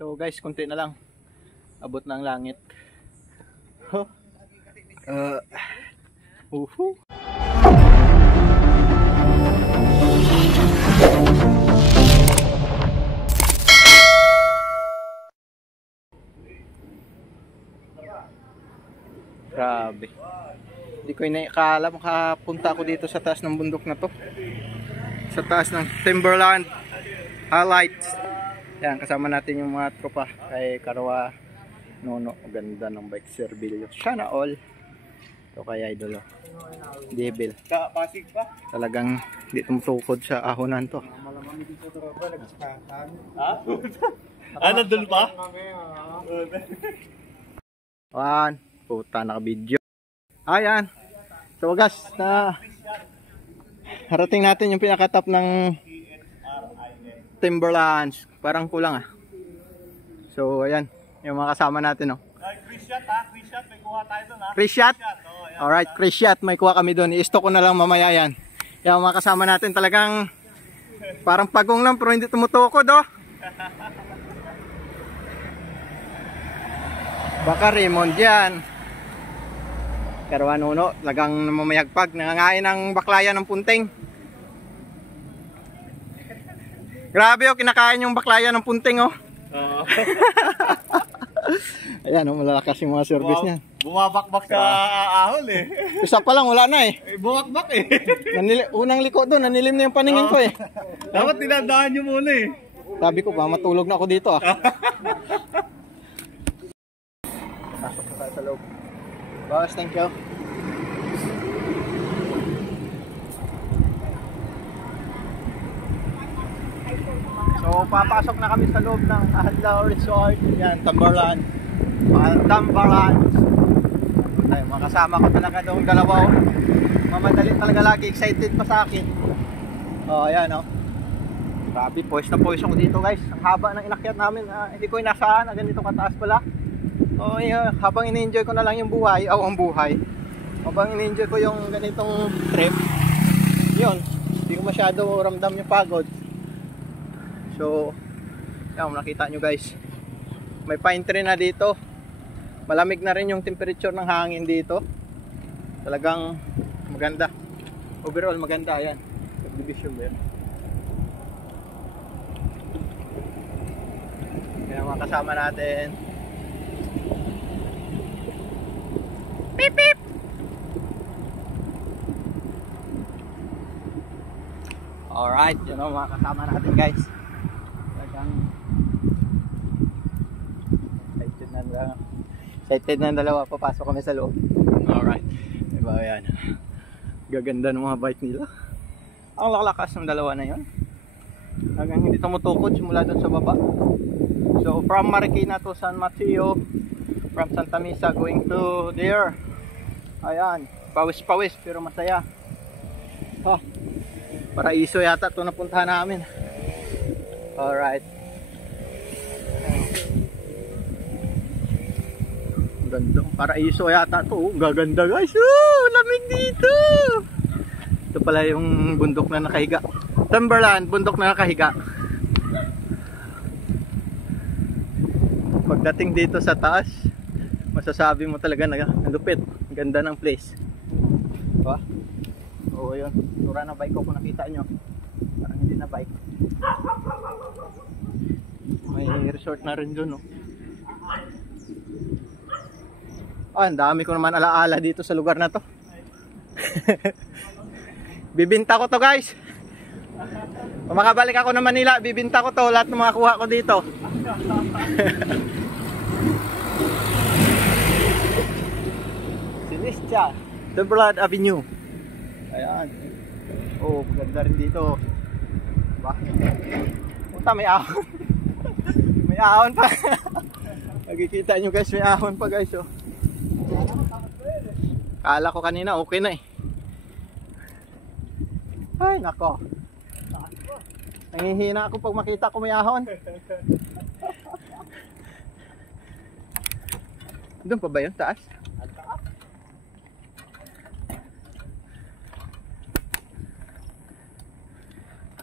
So guys, konti na lang. Abot ng langit. Huh? Uhu. Grabe. Hindi ko inaakala makapunta ako dito sa taas ng bundok na to. Sa taas ng Timberland Highlights. Yan, kasama natin yung mga tropa kay Karawa Nono. Ganda ng bike, Servilio. Sana all. Ito kay Idol. Devil. Pasig pa? Talagang hindi tumutukod sa ahonan to. Ha? Nandun pa? Ayan. Puta, naka-video. Ayan. So wagas na harating natin yung pinaka-top ng Timberlands. Parang kulang ah. So ayan, yung mga kasama natin oh. Chris shot ha? Chris shot, may kuha tayo doon ha? Chris shot? Alright, Chris shot, may kuha kami doon. I-stock ko na lang mamaya yan. Yung mga kasama natin talagang parang pagong lang pero hindi tumutukod oh. Baka Raymond yan. Karawa Nono, lagang mamayagpag, nangangain ng baklayan ng punting. Grabe oh, kinakain yung baklayan ng punting oh. Ayan oh, malalakas yung mga service niya. Bumabakbak sa ahol eh. Isa pa lang, wala na eh. Bumabak eh. Unang liko doon, nanilim na yung paningin ko eh. Dapat tinandaan nyo muna eh. Sabi ko ba, matulog na ako dito ah. Pasok na tayo sa loob. Boss, thank you. So, papasok na kami sa loob ng Adlaw Resort. Yan, Timberland. Timberland. Ay, mga kasama ko talaga doong dalawa. Oh. Mamadali talaga lagi. Excited pa sa akin. Oh, ayan oh. Grabe, poise na poise ako dito guys. Ang haba ng inakyat namin. Hindi ko inasaan. Ganito kataas pala. Oh, yeah. Habang ini-enjoy ko na lang yung buhay. Ang buhay. Habang ini-enjoy ko yung ganitong trip. Yun. Hindi ko masyado ramdam yung pagod. So, yan, nakita nyo guys. May pine tree na dito. Malamig na rin yung temperature ng hangin dito. Talagang maganda. Overall maganda. Ayan. Subdivision ba yan? Kaya mga kasama natin. Pip pip! Alright, yun ang mga kasama natin guys. Excited na dalawa, papasok kami sa loob. Alright, diba yan. Gaganda ng mga bike nila. Ang lalakas ng dalawa na yun. Hanggang hindi tumutukod simula doon sa baba. So from Marikina to San Mateo, from Santa Mesa going to there. Ayan, pawis-pawis pero masaya. Ha, paraiso yata ito napuntahan namin. Alright. Ganda, paraiso yata to. Gaganda guys. Lamig dito. Ito pala yung bundok na nakahiga. Timberland, bundok na nakahiga. Pagdating dito sa taas, masasabi mo talaga na lupit. Ganda ng place. Diba? Oo yun. Tura na bike ko kung nakita nyo. Parang hindi na bike. May resort na rin dun, no? Ang dami ko naman alaala dito sa lugar na to. Bibinta ko to guys. Kung makabalik ako ng Manila, bibinta ko to. Lahat ng mga kuha ko dito. Sinistia Timberland Avenue. Ayan. Oh, maganda rin dito. Diba? Punta, may ahon. May ahon pa. Nakikita nyo guys, may ahon pa guys oh. Kala ko kanina okay na eh. Ay nako. Nangihina ako pag makita ko may ahon. Doon pa ba yun? Taas?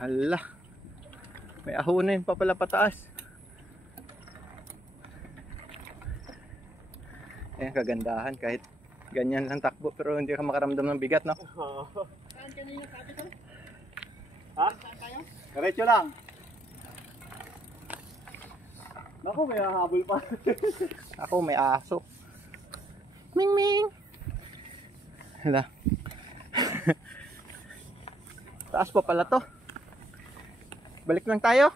Hala. May ahonin pa pala pataas. Ayan, kagandahan kahit ganyan lang takbo pero hindi ka makaramdam ng bigat, no? Saan kanina sabi ko? Ha? Saan tayo? Diretso lang. Naku, may hahabol pa. Ako may aso. Ming ming. Hala. Taas pa pala to. Balik lang tayo.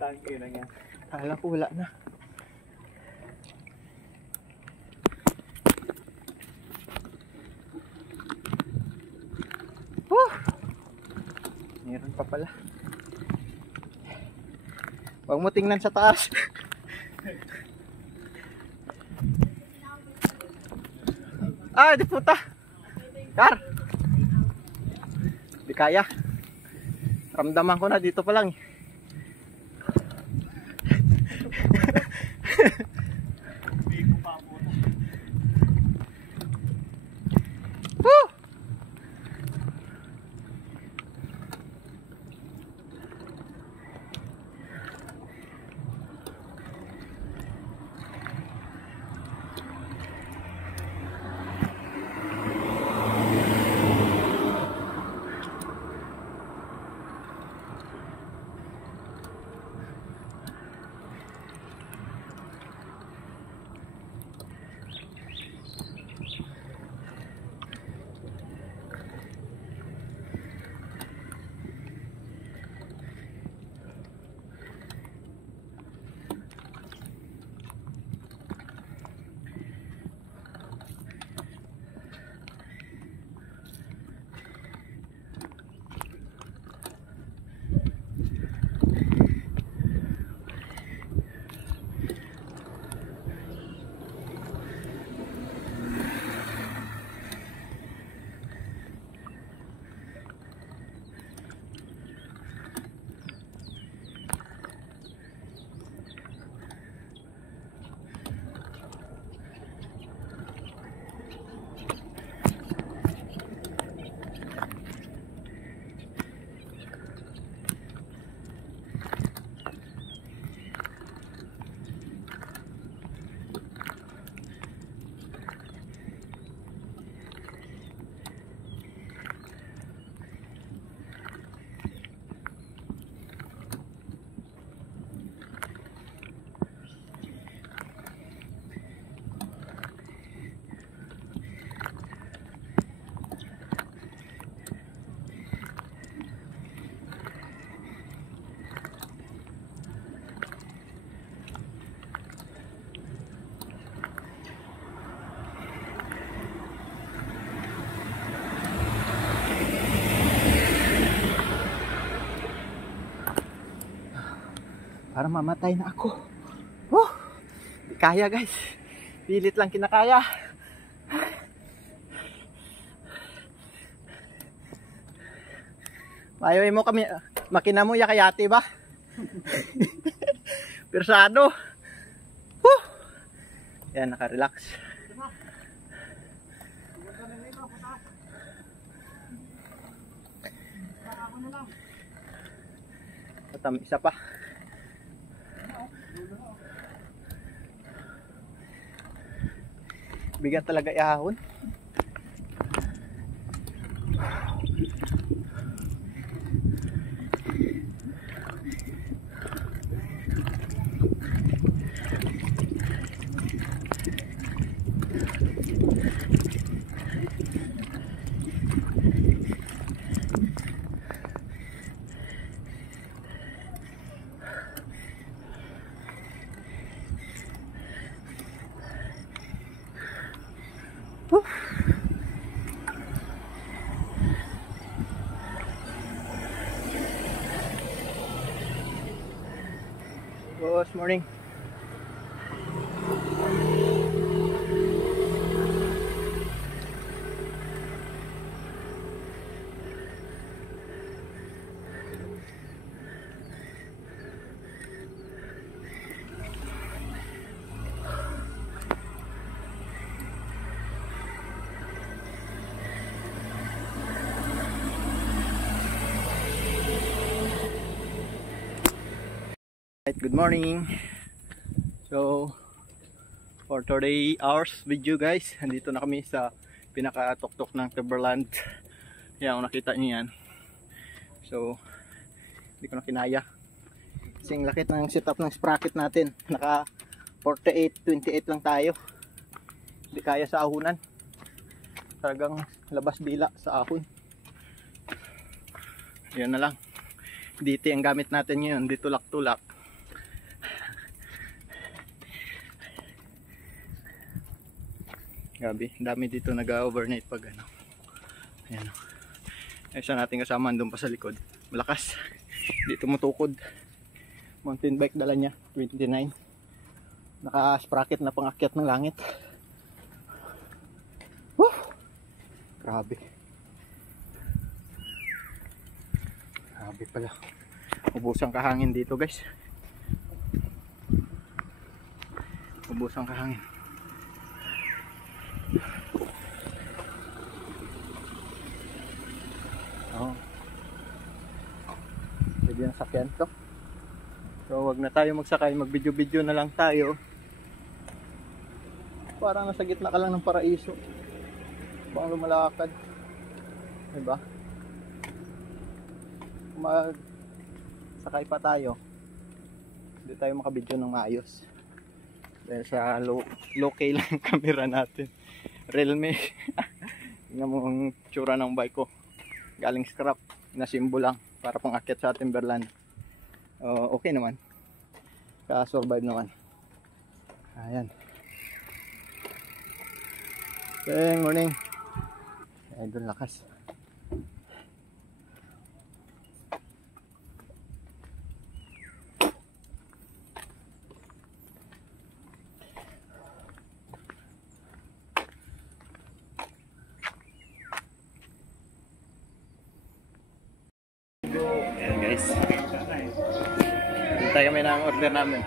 Tangke na nga. Kala ko wala na. Meron pa pala. Huwag mo tingnan sa taas. Ah, di puta. Kar. Di kaya. Ramdaman ko na dito pa lang. Woo! Para mamatay na ako. Di kaya guys. Pilit lang kinakaya. Mayoy mo kami makina mo yakayati ba? Persado. Yan, naka-relax. Isa pa. Bigat talaga ihahon. Good morning. Right, good morning. So for today hours video guys, andito na kami sa pinakatuktok ng Timberland. Yan, kung nakita niyo yan. So hindi ko na kinaya kasi ang lakit ng setup ng sprocket natin. Naka 48-28 lang tayo, hindi kaya sa ahunan. Talagang labas bila sa ahon. Yan na lang, dito ang gamit natin ngayon, dito tulak-tulak. Grabe, dami dito nag-overnight pag ano. Ayan o. Isa natin kasama doon pa sa likod. Malakas. Dito tumutukod. Mountain bike dala niya. 29. Naka-sprocket na pangakyat ng langit. Woo! Grabe. Grabe pala. Ubusang kahangin dito guys. Ubusang kahangin. Oh. Pwede yung sakyan to. So wag na tayo magsakay, mag-video-video na lang tayo. Parang nasa gitna ka lang ng paraiso. Bang lumalakad. Diba? Mag-sakay pa tayo, hindi tayo makabidyo ng maayos. Dahil sa low-key lang yung camera natin. Realme. Tingnan mo ang tsura ng bike ko. Galing scrap, nasimbo lang para pang akyat sa Timberland. Okay naman, ka-survive naman. Ayan. Good morning. Idol lakas. Ayan guys, hintay kami ng order namin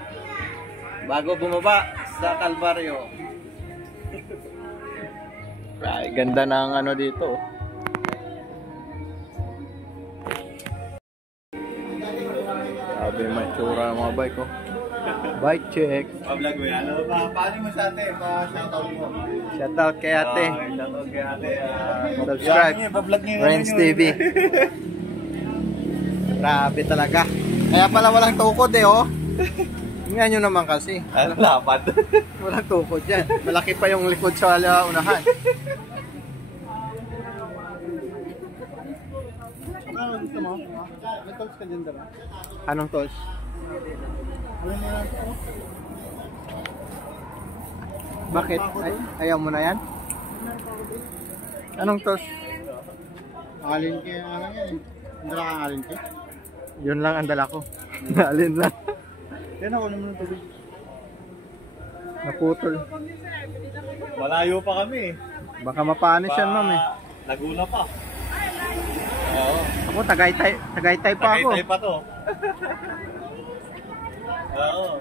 bago bumaba sa Calvario. Ay, ganda ng ano dito. Sabi may tsura ng mga bike ko. Bike check. Pa-vlog mo yan. Paano mo sa ate? Pa-shoutout mo. Shoutout kay ate. Shoutout kay ate. Subscribe. Friends TV. Grabe talaga. Kaya pala walang tukod eh oh. Tingnan nyo naman kasi. Ano lapad? Walang tukod yan. Malaki pa yung likod sa unahan. Ano gusto mo? May tolls ka dyan dara? Anong tolls? Bakit? Ayaw mo na yan? Anong tolls? Alin kayo ano yan? Dala kang alin kayo? Yun lang ang dala ko. Alin lang. Yan ako naman ng tubig. Naputol. Malayo pa kami. Baka mapanis yan ma'am eh. Laguna pa. Oo. Ako Tagaytay pa ako. Tagaytay pa to. Oo.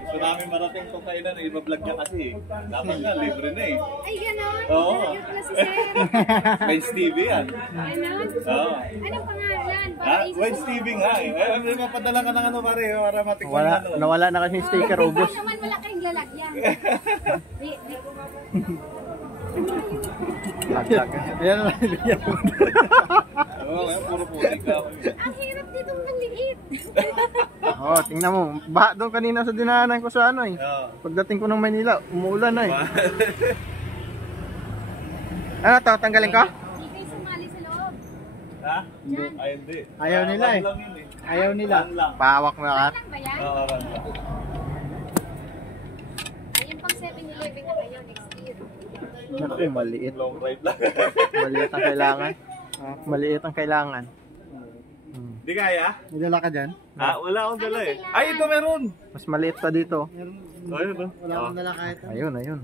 Gusto namin marating itong kainan eh. Iba-vlog niya kasi eh. Dapat nga, libre na eh. Ay, gano'n? Oo. Ayun pala si Sir. Wedge TV yan. Gano'n? Oo. Anong pangalan? Ha? Wedge TV nga eh. Ay, mapadala ka ng ano pare, para matikman na ano. Nawala na kasi yung sticker, ubos. Ay naman, wala kayong lalagyan. Laglag. Ayan na lang. Oo, puro putik ka. Ang hirap dito maliit. Oh, tingnan mo. Baha doon kanina sa dinaanan ko sa ano eh. Oo. Pagdating ko ng Manila, umuulan na eh. Ano to, tanggalin ka? Hindi kayo sumali sa loob. Ha? Ay, hindi. Ayaw nila eh. Lang yun eh. Ayaw nila. Run lang. Pahawak mo lahat. Lang ba yan? Oo, run lang. Ayun pang 7-Eleven na kayo next year. Naku, maliit. Long drive lang. Maliit ang kailangan. Maliit ang kailangan. Di kaya? May dala ka dyan? Ah, wala akong dala eh. Ay, ito meron! Mas maliit pa dito. Ayun ba? Wala akong dala kahit. Ayun, ayun.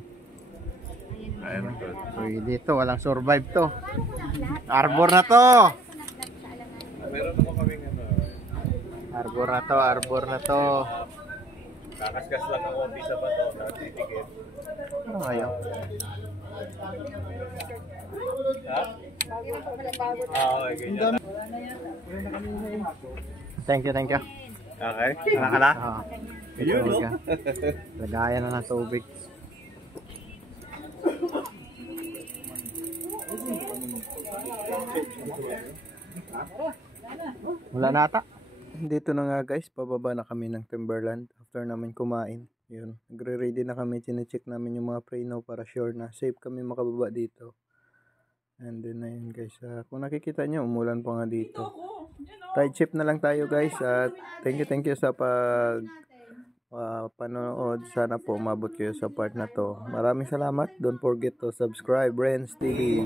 Ayun. Uy, dito, walang survive to. Arbor na to! Meron naman kaming ano. Arbor na to, arbor na to. Kakaskas lang ang konti sa bato. Natitigit. Ano ayaw? Ha? Ah, okay, ganyan. Thank you, thank you. Okay, ka na? Ito ka. Lagayan na ng tubig. Wala na ata. Dito na nga guys, pababa na kami ng Timberland after namin kumain. Yun, nagre-ready na kami, chinecheck namin yung mga preno para sure na safe kami makababa dito. And then ayun guys, kung nakikita nyo, umulan pa nga dito. Ride ship na lang tayo guys at thank you sa panonood. Sana po umabot kayo sa part na to. Maraming salamat. Don't forget to subscribe, Renz TV.